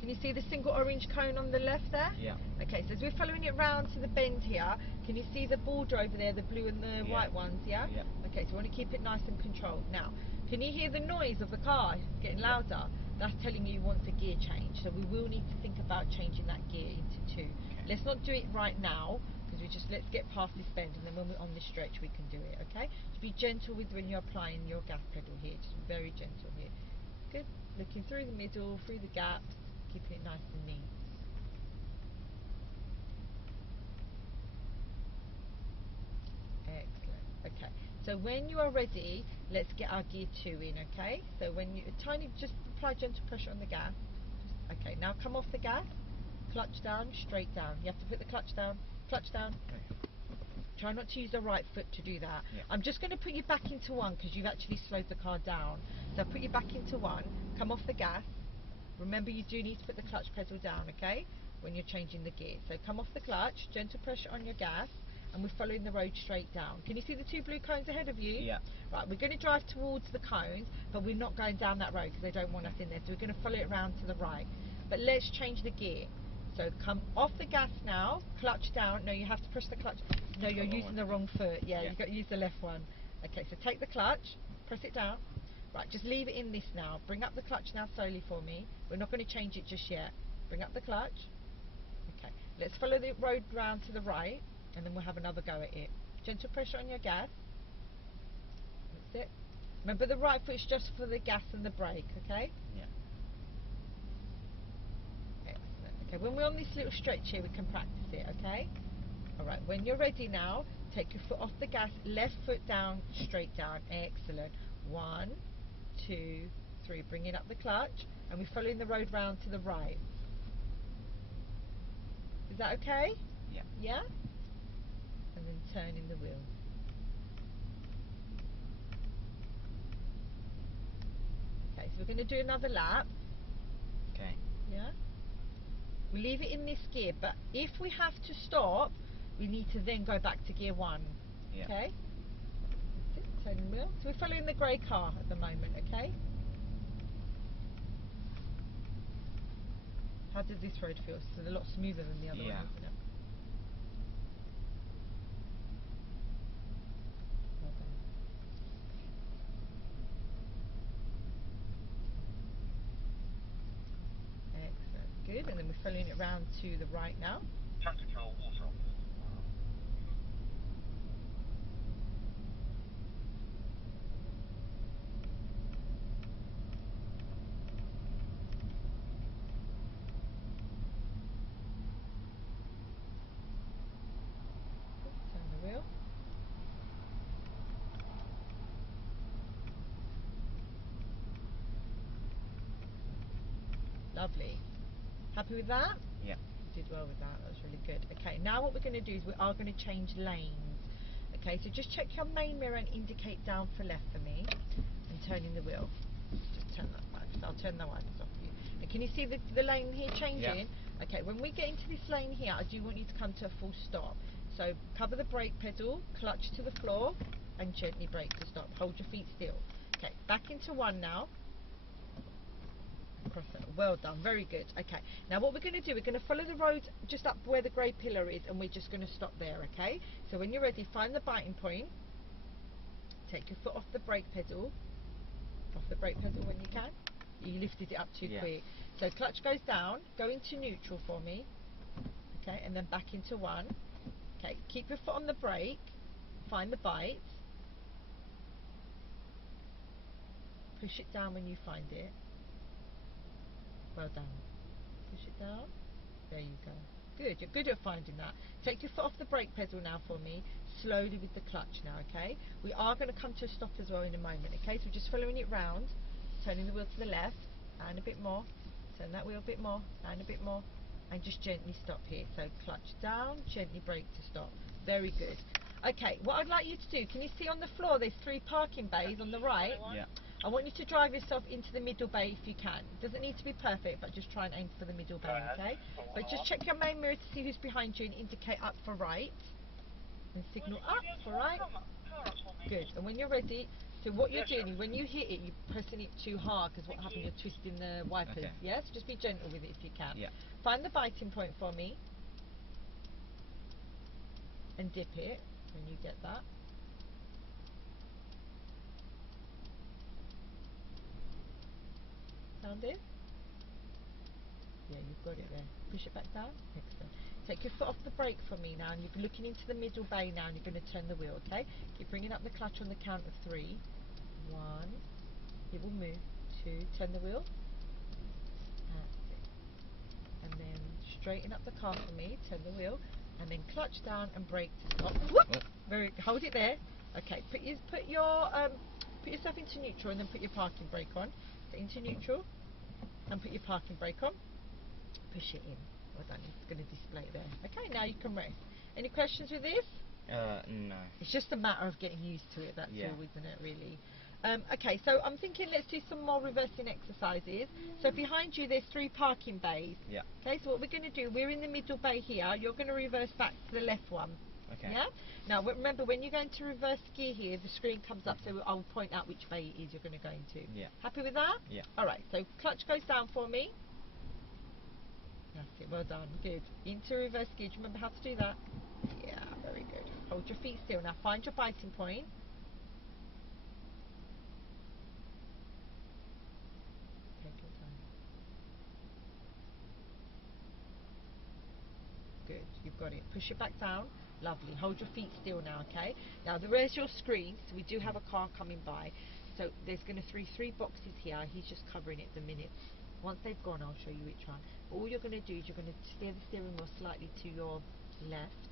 Can you see the single orange cone on the left there? Yeah. Okay, so as we're following it round to the bend here, can you see the border over there, the blue and the white ones, yeah? Yeah. Okay, so we want to keep it nice and controlled. Now, can you hear the noise of the car getting louder? That's telling you want a gear change, so we will need to think about changing that gear into 2. Okay. Let's not do it right now, because let's get past this bend, and then when we're on this stretch we can do it, okay? Just be gentle with when you're applying your gas pedal here, just very gentle here. Good, looking through the middle, through the gaps, keeping it nice and neat. Excellent. Okay, so when you are ready, let's get our gear 2 in, okay? So when you just apply gentle pressure on the gas. Okay, now come off the gas, clutch down, straight down. You have to put the clutch down, clutch down. Okay. Try not to use the right foot to do that. Yeah. I'm just going to put you back into 1 because you've actually slowed the car down. So put you back into 1, come off the gas. Remember, you do need to put the clutch pedal down, okay, when you're changing the gear. So come off the clutch, gentle pressure on your gas, and we're following the road straight down. Can you see the 2 blue cones ahead of you? Yeah. Right, we're going to drive towards the cones, but we're not going down that road because they don't want us in there, so we're going to follow it around to the right. But let's change the gear. So come off the gas now, clutch down. No, you have to push the clutch. No, you're using the wrong foot. Yeah, Yeah. you've got to use the left one. Okay, so take the clutch, press it down. Right, just leave it in this now. Bring up the clutch now slowly for me. We're not going to change it just yet. Bring up the clutch. Okay, let's follow the road round to the right, and then we'll have another go at it. Gentle pressure on your gas. That's it. Remember, the right foot is just for the gas and the brake, okay? Yeah. Excellent. Okay, when we're on this little stretch here, we can practice it, okay? Alright, when you're ready now, take your foot off the gas, left foot down, straight down. Excellent. 1, 2, 3. Bringing up the clutch, and we're following the road round to the right. Is that okay? Yeah. Yeah? And then turning the wheel. Okay, so we're going to do another lap. Okay. Yeah? We leave it in this gear, but if we have to stop, we need to then go back to gear 1. Yeah. Okay? That's it, turning wheel. So we're following the grey car at the moment, okay? How does this road feel? It's a lot smoother than the other Yeah. one, isn't it? Well done. Excellent. Good. And then we're following it round to the right now. Tank control, water off. Turn the wheel. Lovely. Happy with that? Yeah. You did well with that. That was really good. Okay, now what we're going to do is we are going to change lanes. Okay, so just check your main mirror and indicate down for left for me. And turning the wheel. Just turn that wipers. I'll turn the wipers off for you. And can you see the lane here changing? Okay, when we get into this lane here, I do want you to come to a full stop. So cover the brake pedal, clutch to the floor, and gently brake to stop. Hold your feet still. Okay, back into 1 now. Across that. Well done, very good. Okay, now what we're going to do, we're going to follow the road just up where the grey pillar is, and we're just going to stop there, okay? So when you're ready, find the biting point, take your foot off the brake pedal, when you can. You lifted it up too quick. So clutch goes down, go into neutral for me, okay, and then back into 1. Okay, keep your foot on the brake, find the bite, push it down when you find it. Well done. Push it down. There you go. Good. You're good at finding that. Take your foot off the brake pedal now for me. Slowly with the clutch now, okay? We are going to come to a stop as well in a moment, okay? So we're just following it round, turning the wheel to the left, and a bit more. Turn that wheel a bit more, and a bit more. And just gently stop here. So clutch down, gently brake to stop. Very good. Okay, what I'd like you to do, can you see on the floor there's 3 parking bays on the right? Yeah. I want you to drive yourself into the middle bay if you can. Doesn't need to be perfect, but just try and aim for the middle bay, okay? But just check your main mirror to see who's behind you and indicate up for right. And signal up for right. Good. And when you're ready, so what you're doing is when you hit it, you're pressing it too hard because what happened, you're twisting the wipers. Okay. Yes? Just be gentle with it if you can. Yeah. Find the biting point for me. And dip it when you get that. Found it? Yeah, you've got it there. Push it back down. Excellent. Take your foot off the brake for me now, and you're looking into the middle bay now, and you're going to turn the wheel, okay? Keep bringing up the clutch on the count of 3. 1. It will move. 2. Turn the wheel. That's it. And then straighten up the car for me. Turn the wheel. And then clutch down and brake to stop. Whoop! Oh. Very. Hold it there. Okay. Put yourself into neutral, and then put your parking brake on. So into neutral, and put your parking brake on. Push it in. Well done. It's going to display there. Okay. Now you can rest. Any questions with this? No. It's just a matter of getting used to it. That's Yeah. all, isn't it? Really. Okay. So I'm thinking let's do some more reversing exercises. So behind you, there's 3 parking bays. Yeah. Okay. So what we're going to do, we're in the middle bay here. You're going to reverse back to the left one. Okay. Yeah? Now remember, when you go into reverse gear here, the screen comes up, so I'll point out which bay it is you're going to go into. Yeah. Happy with that? Yeah. Alright, so clutch goes down for me. That's it, well done, good. Into reverse gear, do you remember how to do that? Yeah, very good. Hold your feet still. Now find your biting point. Take your time. Good, you've got it. Push it back down. Lovely. Hold your feet still now, okay? Now there's your screen. So we do have a car coming by. So there's going to be three boxes here. He's just covering it at the minute. Once they've gone, I'll show you which one. All you're going to do is you're going to steer the steering wheel slightly to your left.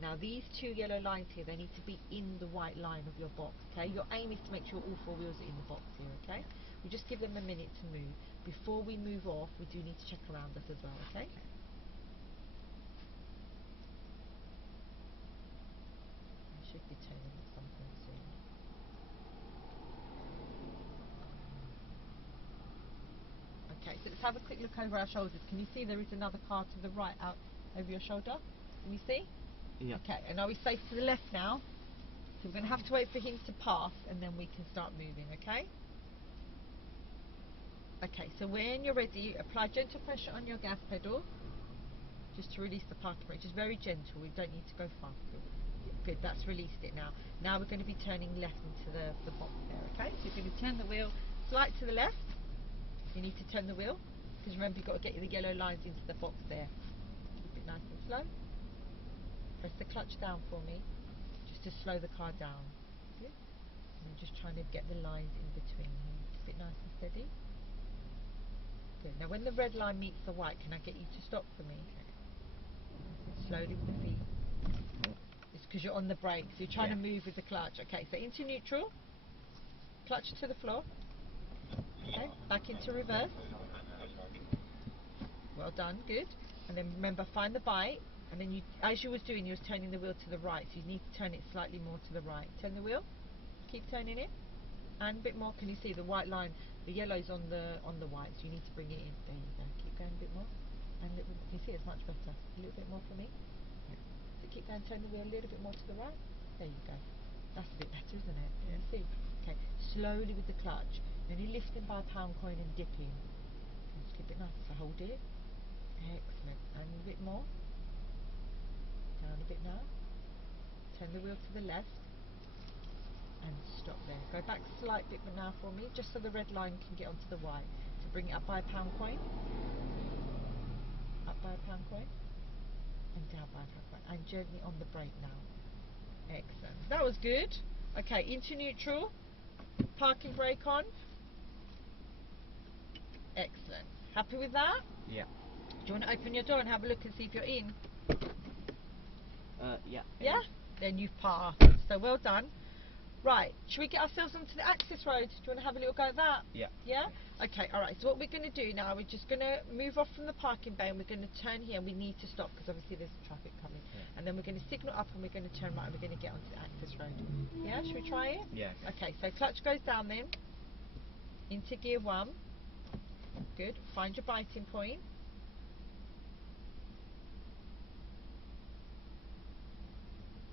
Now these two yellow lines here, they need to be in the white line of your box, okay? Your aim is to make sure all four wheels are in the box here, okay? We just give them a minute to move. Before we move off, we do need to check around us as well, okay? Should be turning at some point soon. Okay, so let's have a quick look over our shoulders. Can you see there is another car to the right out over your shoulder? Can you see? Yeah. Okay, and are we safe to the left now? So we're going to have to wait for him to pass and then we can start moving, okay? Okay, so when you're ready, apply gentle pressure on your gas pedal just to release the parking brake. Just very gentle, we don't need to go fast. Good, that's released it now. Now we're going to be turning left into the box there, okay? So you're going to turn the wheel slight to the left. You need to turn the wheel, because remember you've got to get the yellow lines into the box there. Keep it nice and slow. Press the clutch down for me, just to slow the car down. Good. And I'm just trying to get the lines in between here. Keep it nice and steady. Good. Now when the red line meets the white, can I get you to stop for me? Slowly with the feet. It's because you're on the brake, so you're trying to move with the clutch. Okay, so into neutral, clutch to the floor. Okay, back into reverse. Well done, good. And then remember, find the bite, and then you, as you was doing, you was turning the wheel to the right, so you need to turn it slightly more to the right. Turn the wheel, keep turning it, and a bit more. Can you see the white line? The yellow's on the white, so you need to bring it in. There you go. Keep going a bit more, and a little bit. Can you see it's much better? A little bit more for me. So keep going, turn the wheel a little bit more to the right. There you go. That's a bit better, isn't it? Can you see? Okay, slowly with the clutch. Then you lift him by a pound coin and dip in. Just keep it nice. So hold it. Excellent. And a bit more. Down a bit now. Turn the wheel to the left. And stop there. Go back a slight bit now for me, just so the red line can get onto the white. So bring it up by a pound coin. Up by a pound coin. And down by a pound coin. And gently on the brake now. Excellent. That was good. Okay, into neutral. Parking brake on. Excellent. Happy with that? Yeah. Do you want to open your door and have a look and see if you're in? Yeah. Yeah? Then you've passed. So well done. Right, should we get ourselves onto the access road? Do you want to have a little go at that? Yeah. Yeah? Okay, alright, so what we're going to do now, we're just going to move off from the parking bay and we're going to turn here and we need to stop because obviously there's traffic coming. Yeah. And then we're going to signal up and we're going to turn right and we're going to get onto the access road. Yeah, should we try it? Yeah. Okay, so clutch goes down then, into gear 1. Good, find your biting point.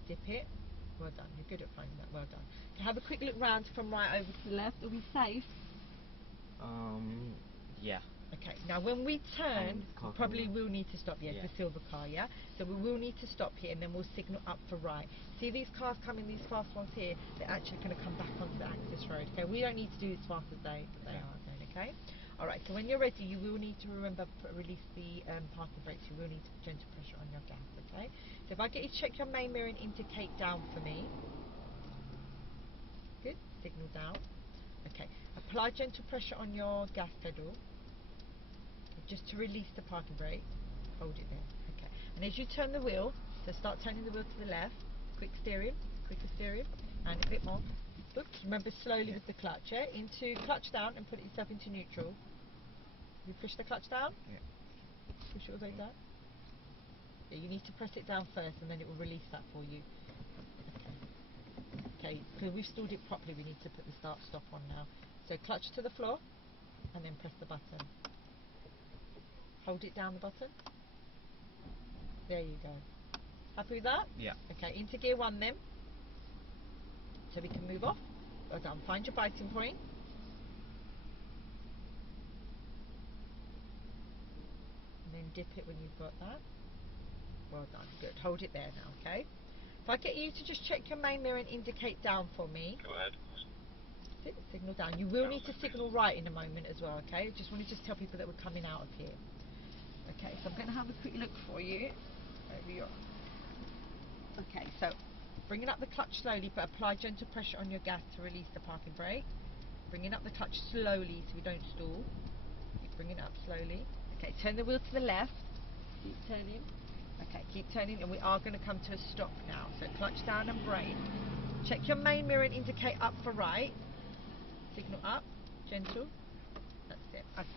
Dip it. Well done, you're good at finding that, well done. Okay, have a quick look round from right over to the left. Are we safe? Yeah. Okay, now when we turn, And car we probably coming up. will need to stop. Yes, Yeah. the silver car, yeah? So we will need to stop here and then we'll signal up for right. See these cars coming, these fast ones here, they're actually going to come back onto the access road. Okay, we don't need to do as fast as they Okay. are going, okay? Alright, so when you're ready, you will need to remember release the parking brakes. You will need gentle pressure on your gas, okay? So if I get you to check your main mirror and indicate down for me. Good, signal down. Okay, apply gentle pressure on your gas pedal. Just to release the parking brake. Hold it there. Okay. And as you turn the wheel, so start turning the wheel to the left. Quicker steering, and a bit more. Oops. Remember slowly with the clutch, yeah? Into clutch down and put yourself into neutral. You push the clutch down. Yeah. Push it all the way down. Yeah, you need to press it down first, and then it will release that for you. Okay. Okay. Because we've stalled it properly, we need to put the start-stop on now. So clutch to the floor, and then press the button. Hold it down the button. There you go. Happy with that? Yeah. Okay, into gear 1 then. So we can move off. Well done. Find your biting point. And then dip it when you've got that. Well done. Good. Hold it there now, okay? If I get you to just check your main mirror and indicate down for me. Go ahead. Signal down. You will need to signal right in a moment as well, okay? Just want to just tell people that we're coming out of here. Okay, so I'm going to have a quick look for you. Over your... Okay, so bringing up the clutch slowly, but apply gentle pressure on your gas to release the parking brake. Bringing up the clutch slowly so we don't stall. Keep bringing it up slowly. Okay, turn the wheel to the left. Keep turning. Okay, keep turning, and we are going to come to a stop now. So clutch down and brake. Check your main mirror and indicate up for right. Signal up, gentle. That's it. Okay.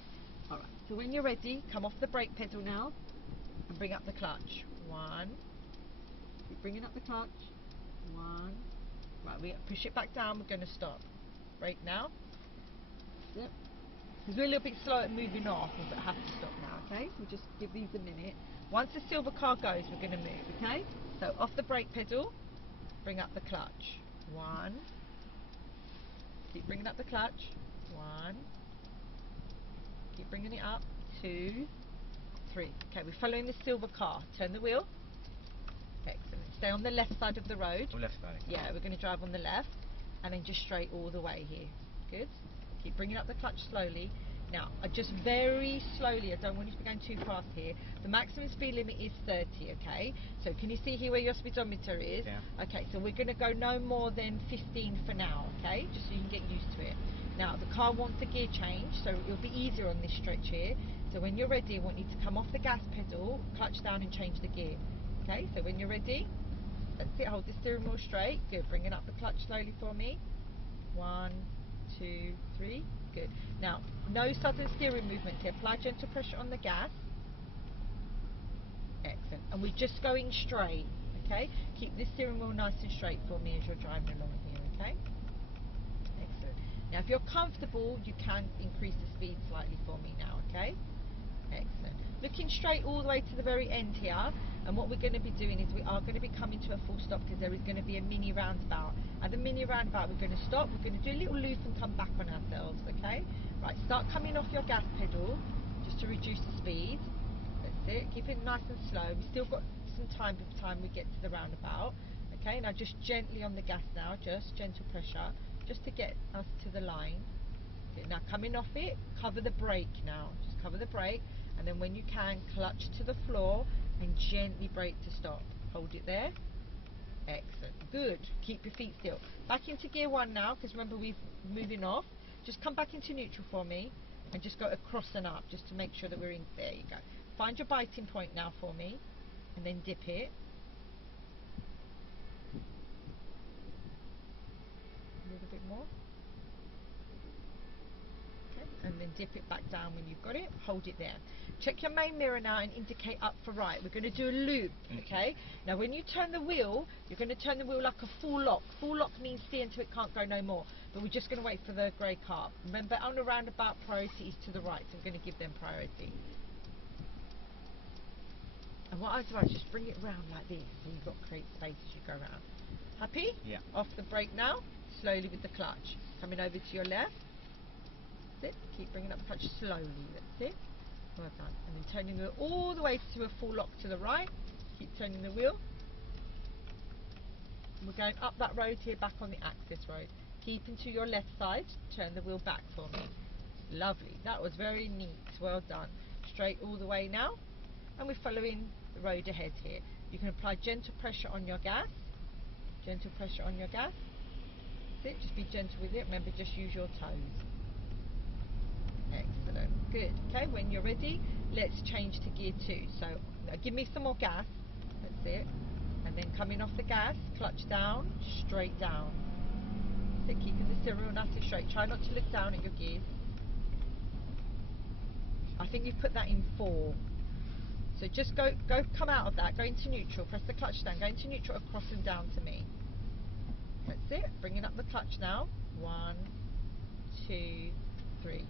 Alright, so when you're ready, come off the brake pedal now and bring up the clutch. 1. Keep bringing up the clutch. 1. Right, we push it back down, we're going to stop. Brake now. That's it. Because we're a little bit slow at moving off, but have to stop now, okay? We'll just give these a minute. Once the silver car goes, we're going to move, okay? So off the brake pedal, bring up the clutch. 1. Keep bringing up the clutch. 1. Keep bringing it up. 2, 3. Okay, we're following the silver car. Turn the wheel. Excellent. Stay on the left side of the road. Or left side. Yeah, we're going to drive on the left and then just straight all the way here. Good. Keep bringing up the clutch slowly. Now, just very slowly, I don't want you to be going too fast here. The maximum speed limit is 30, okay? So can you see here where your speedometer is? Yeah. Okay, so we're going to go no more than 15 for now, okay? Just so you can get used to it. Now, the car wants a gear change, so it'll be easier on this stretch here. So when you're ready, I want you to come off the gas pedal, clutch down and change the gear. Okay, so when you're ready, that's it, hold the steering wheel straight. Good, bringing up the clutch slowly for me. 1, 2, 3. Good. Now, no sudden steering movements here. Apply gentle pressure on the gas. Excellent. And we're just going straight, okay? Keep the steering wheel nice and straight for me as you're driving along here, okay? Excellent. Now, if you're comfortable, you can increase the speed slightly for me now, okay? Excellent. Looking straight all the way to the very end here, and what we're going to be doing is we are going to be coming to a full stop because there is going to be a mini roundabout. At the mini roundabout, we're going to stop, we're going to do a little loop and come back on ourselves, okay? Right, start coming off your gas pedal just to reduce the speed. That's it. Keep it nice and slow. We've still got some time by the time we get to the roundabout. Okay, now just gently on the gas now, just gentle pressure, just to get us to the line. Okay, now coming off it, cover the brake now. Just cover the brake, and then when you can, clutch to the floor and gently brake to stop. Hold it there. Excellent. Good. Keep your feet still. Back into gear 1 now, because remember we're moving off. Just come back into neutral for me and just go across and up just to make sure that we're in. There you go. Find your biting point now for me and then dip it. A little bit more. Okay. And then dip it back down when you've got it. Hold it there. Check your main mirror now and indicate up for right. We're going to do a loop, okay? Now when you turn the wheel, you're going to turn the wheel like a full lock. Full lock means steer until it can't go no more. But we're just going to wait for the grey car. Remember, on a roundabout, priority is to the right, so we're going to give them priority. And what I do is just bring it round like this, so you've got to create space as you go round. Happy? Yeah. Off the brake now, slowly with the clutch. Coming over to your left. That's it. Keep bringing up the clutch slowly. That's it. Well done. And then turning the wheel all the way to a full lock to the right. Keep turning the wheel. And we're going up that road here, back on the access road. Keeping to your left side, turn the wheel back for me. Lovely. That was very neat. Well done. Straight all the way now. And we're following the road ahead here. You can apply gentle pressure on your gas. Gentle pressure on your gas. That's it. Just be gentle with it. Remember, just use your toes. Excellent. Good. Okay, when you're ready, let's change to gear 2. So now give me some more gas. That's it. And then coming off the gas, clutch down, straight down. So keeping the steering wheel nice and straight. Try not to look down at your gears. I think you've put that in 4. So just come out of that, go into neutral, press the clutch down, go into neutral, across and down to me. That's it. Bringing up the clutch now. 1, 2, 3.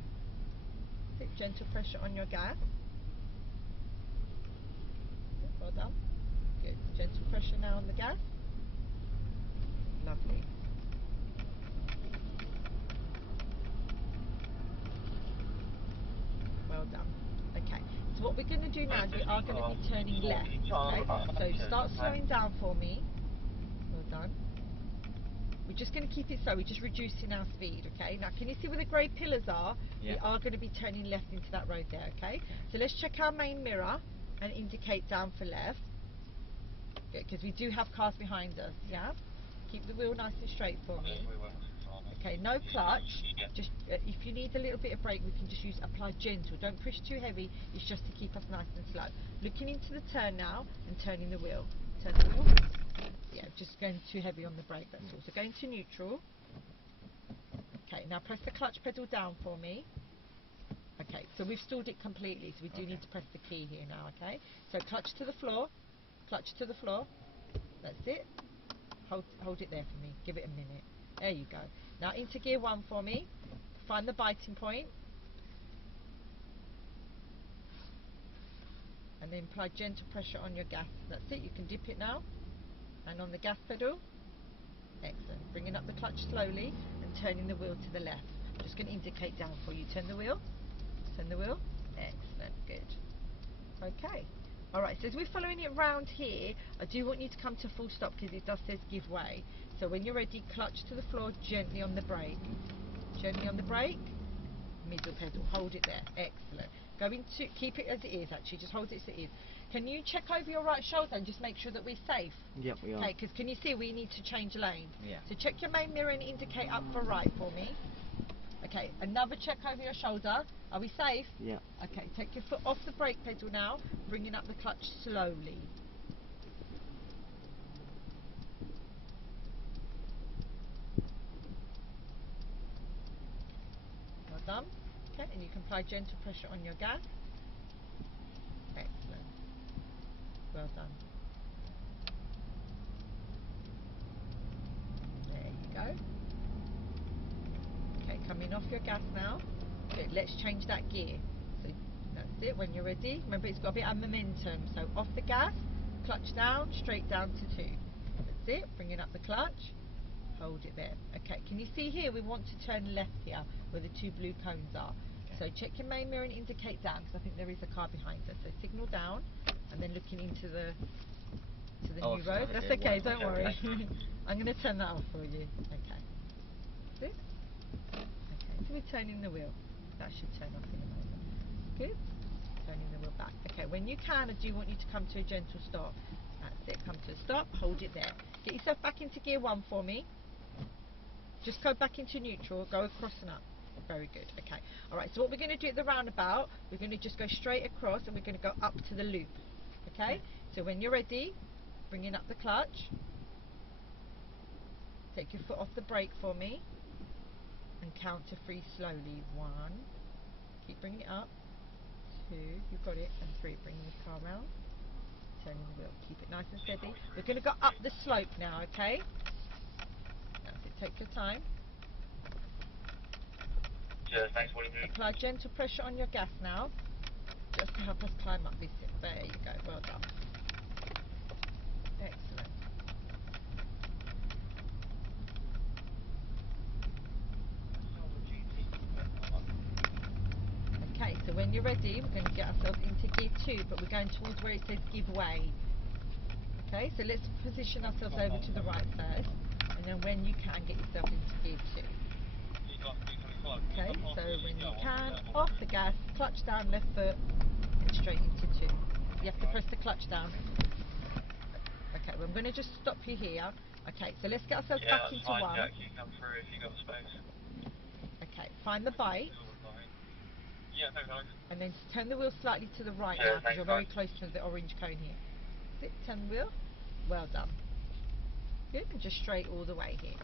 Gentle pressure on your gas. Well done. Good. Gentle pressure now on the gas. Lovely. Well done. Okay, so what we're going to do now is we are going to be turning left. Okay, so start slowing down for me. Well done. We're just going to keep it slow. We're just reducing our speed. Okay. Now, can you see where the grey pillars are? Yeah. We are going to be turning left into that road there. Okay. So let's check our main mirror and indicate down for left. Good, because we do have cars behind us. Yeah. Keep the wheel nice and straight for me. Okay, no clutch. Just if you need a little bit of brake, we can just use apply gentle. Don't push too heavy. It's just to keep us nice and slow. Looking into the turn now and turning the wheel. Turn the wheel. Yeah, just going too heavy on the brake. That's all. So going to neutral. Okay, now press the clutch pedal down for me. Okay, so we've stalled it completely, so we do need to press the key here now. Okay, so clutch to the floor. Clutch to the floor. That's it. Hold it there for me. Give it a minute. There you go. Now into gear 1 for me. Find the biting point. And then apply gentle pressure on your gas. That's it. You can dip it now. And on the gas pedal. Excellent. Bringing up the clutch slowly and turning the wheel to the left. I'm just going to indicate down for you. Turn the wheel. Turn the wheel. Excellent. Good. Okay. Alright, so as we're following it round here, I do want you to come to full stop because it does says give way. So when you're ready, clutch to the floor, gently on the brake. Gently on the brake, middle pedal, hold it there. Excellent. Going to keep it as it is actually, just hold it as it is. Can you check over your right shoulder and just make sure that we're safe? Yep, we are. Okay, because can you see we need to change lane? Yeah. So check your main mirror and indicate up for right for me. Okay, another check over your shoulder. Are we safe? Yeah. Okay, take your foot off the brake pedal now, bringing up the clutch slowly. Well done. Okay, and you can apply gentle pressure on your gas. Excellent. Well done. There you go. Okay, coming off your gas now. Good, let's change that gear. So that's it, when you're ready. Remember, it's got a bit of momentum. So off the gas, clutch down, straight down to 2. That's it, bringing up the clutch. Hold it there. Okay, can you see here? We want to turn left here, where the 2 blue cones are. So check your main mirror and indicate down, because I think there is a car behind us. So signal down, and then looking into the new road. That's okay, don't worry. I'm going to turn that off for you. Okay. See? Okay, so we're turning the wheel. That should turn off in a moment. Good. Turning the wheel back. Okay, when you can, I do want you to come to a gentle stop. That's it, come to a stop, hold it there. Get yourself back into gear 1 for me. Just go back into neutral, go across and up. Very good, okay. Alright, so what we're going to do at the roundabout, we're going to just go straight across and we're going to go up to the loop. Okay? So when you're ready, bringing up the clutch. Take your foot off the brake for me. And count to 3 slowly. 1. Keep bringing it up. 2. You've got it. And 3. Bringing the car round. Turning the wheel. Keep it nice and steady. We're going to go up the slope now, okay? That's it. Take your time. Cheers, thanks, what do you do? Apply gentle pressure on your gas now. Just to help us climb up this hill. There you go. Well done. Excellent. Okay, so when you're ready, we're going to get ourselves into gear 2, but we're going towards where it says give way. Okay, so let's position ourselves over to the right first, and then when you can, get yourself into gear 2. Okay, so when you can, off the gas, clutch down, left foot, and straight into 2. You have to press the clutch down. Okay, well, I'm going to just stop you here. Okay, so let's get ourselves back into 1. Jack, you come through if you got the space. Okay, find the bite. Yeah, no, guys. And then turn the wheel slightly to the right Yeah, now, because you're very thanks, close to the orange cone here. Sit, turn the wheel. Well done. Good, and just straight all the way here.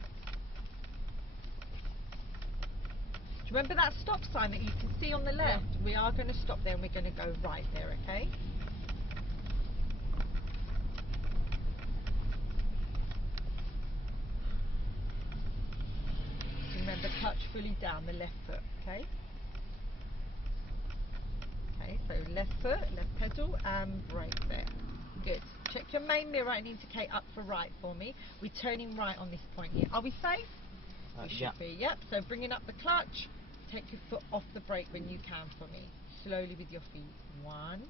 Do you remember that stop sign that you can see on the left? Yeah. We are going to stop there and we're going to go right there, okay? Remember, clutch fully down, the left foot, okay? Okay, so left foot, left pedal, and brake there. Good. check your main mirror and indicate up for right for me. We're turning right on this point here. Are we safe? We should Yeah. be, yep. So bringing up the clutch, take your foot off the brake when you can for me. Slowly with your feet. 1,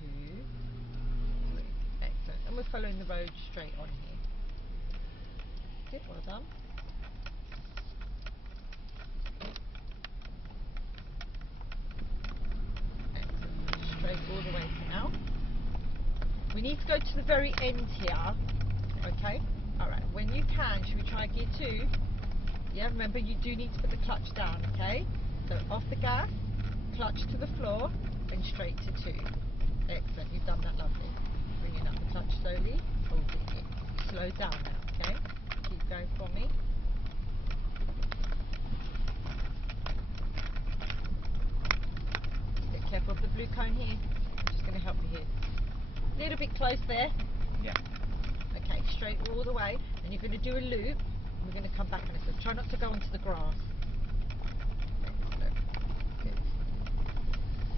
2, 3. Excellent. And we're following the road straight on here. That's it, well done. Excellent. Straight all the way to now. We need to go to the very end here. Okay? Alright, when you can, should we try gear 2? Yeah, remember you do need to put the clutch down, okay? So off the gas, clutch to the floor, and straight to 2. Excellent, you've done that lovely. Bringing up the clutch slowly, hold it in. Slow down now, okay? Keep going for me. Get careful of the blue cone here. I'm just going to help you here. Little bit close there. Yeah. Okay, straight all the way, and you're going to do a loop. And we're going to come back on it. So try not to go onto the grass. Excellent. Good.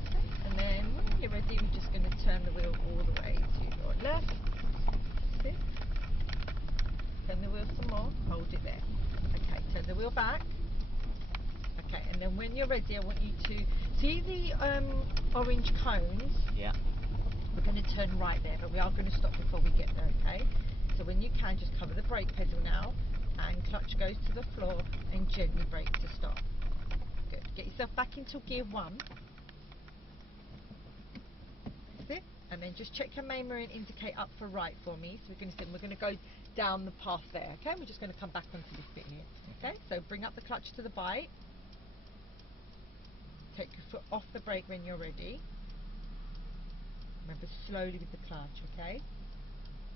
Okay. And then when you're ready, we're just going to turn the wheel all the way to your left. That's it. Turn the wheel some more. Hold it there. Okay, turn the wheel back. Okay, and then when you're ready, I want you to see the orange cones. Yeah. We're going to turn right there, but we are going to stop before we get there, okay? So when you can, just cover the brake pedal now, and clutch goes to the floor, and gently brake to stop. Good. Get yourself back into gear 1. That's it. And then just check your main mirror and indicate up for right for me. So we're going to go down the path there, okay? We're just going to come back onto this bit here, okay? So bring up the clutch to the bite. Take your foot off the brake when you're ready. Remember, slowly with the clutch, okay?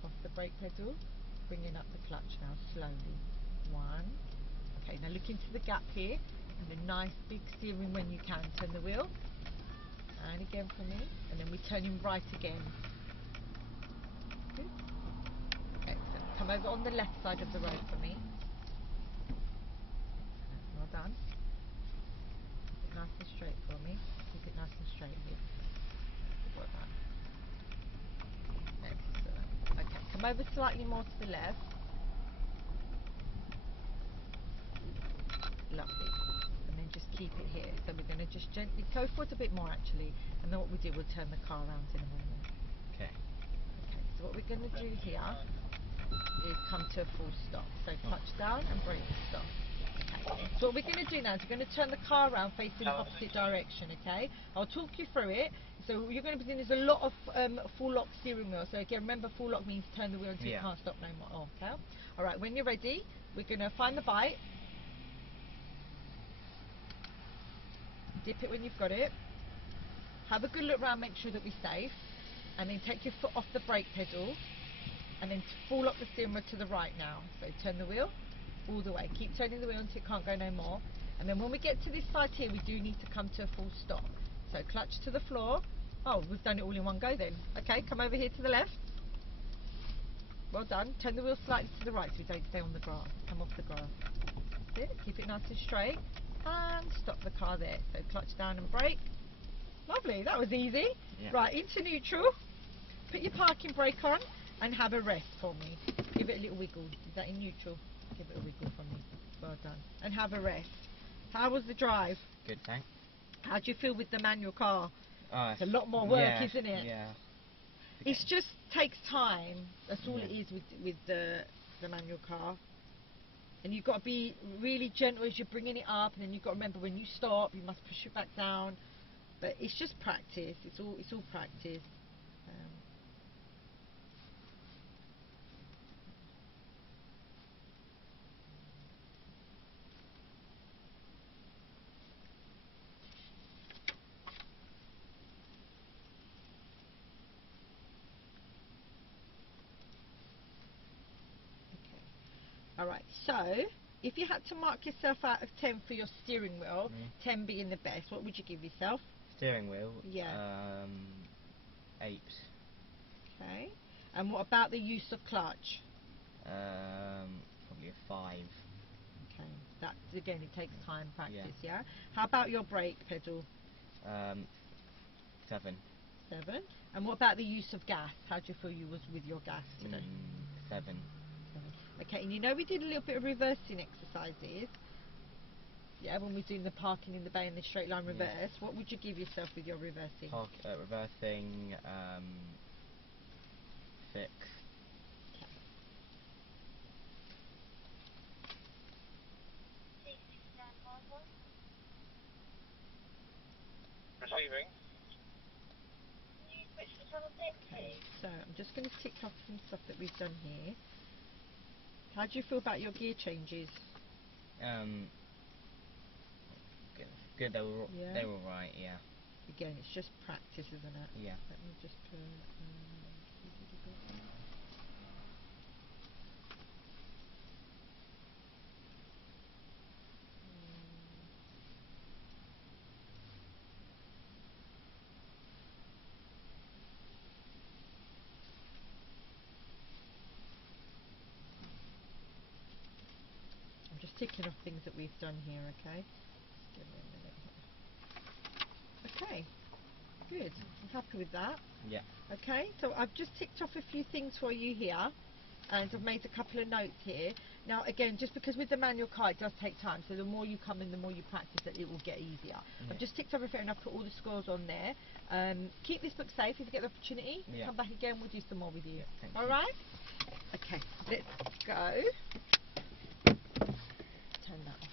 Off the brake pedal, bringing up the clutch now, slowly. 1. Okay, now look into the gap here, and a nice big steering when you can. Turn the wheel, and again for me, and then we're turning right again. Good. Excellent. Come over on the left side of the road for me. Well done. Keep it nice and straight for me. Keep it nice and straight here. Well done. Excellent. Okay, come over slightly more to the left. Lovely. And then just keep it here. So we're going to just gently go forward a bit more actually, and then what we do, we'll turn the car around in a moment. Okay. Okay, so what we're going to do here is come to a full stop. So clutch down and brake to stop. Okay. So what we're going to do now is we're going to turn the car around facing the opposite direction, okay? I'll talk you through it. So you're going to be doing, there's a lot of full lock steering wheel. So again, remember full lock means turn the wheel until you can't stop no more. Okay? Alright, when you're ready, we're going to find the bite. Dip it when you've got it. Have a good look around, make sure that we're safe. And then take your foot off the brake pedal. And then full lock the steering wheel to the right now. So turn the wheel all the way. Keep turning the wheel until it can't go no more. And then when we get to this side here, we do need to come to a full stop. So clutch to the floor. Oh, we've done it all in one go then. Okay, come over here to the left. Well done. Turn the wheel slightly to the right so we don't stay on the grass. Come off the grass. That's it. Keep it nice and straight. And stop the car there. So clutch down and brake. Lovely, that was easy. Yeah. Right, into neutral. Put your parking brake on and have a rest for me. Give it a little wiggle. Is that in neutral? Give it a wiggle for me. Well done. And have a rest. How was the drive? Good, thanks. How do you feel with the manual car? Oh, It's a lot more work, yeah, isn't it? Yeah. It just takes time. That's all it Yeah. is with the manual car. And you've got to be really gentle as you're bringing it up, and then you've got to remember when you stop, you must push it back down. But it's just practice. It's all practice. Alright, so if you had to mark yourself out of 10 for your steering wheel, 10 being the best, what would you give yourself? Steering wheel. Yeah. 8. Okay. And what about the use of clutch? Probably a 5. Okay. That again, it takes time, practice. Yeah. How about your brake pedal? 7. 7. And what about the use of gas? How do you feel you was with your gas today? 7. 7. Okay, and you know we did a little bit of reversing exercises. Yeah, when we're doing the parking in the bay and the straight line reverse. Yeah. What would you give yourself with your reversing? Reversing 6. Receiving. Okay, so I'm just going to tick off some stuff that we've done here. How do you feel about your gear changes? Good. They were Yeah. they were right. Yeah. Again, it's just practice, isn't it? Yeah. Let me just put. I'm just ticking off things that we've done here, okay? Give me a minute. Okay, good. I'm happy with that. Yeah. Okay, so I've just ticked off a few things for you here, and I've made a couple of notes here. Now, again, just because with the manual car it does take time, so the more you come in, the more you practice it, it will get easier. I've just ticked everything and I've put all the scores on there. Keep this book safe if you get the opportunity. Yeah. Come back again, we'll do some more with you. Thank All you. right? Okay, let's go. Turn that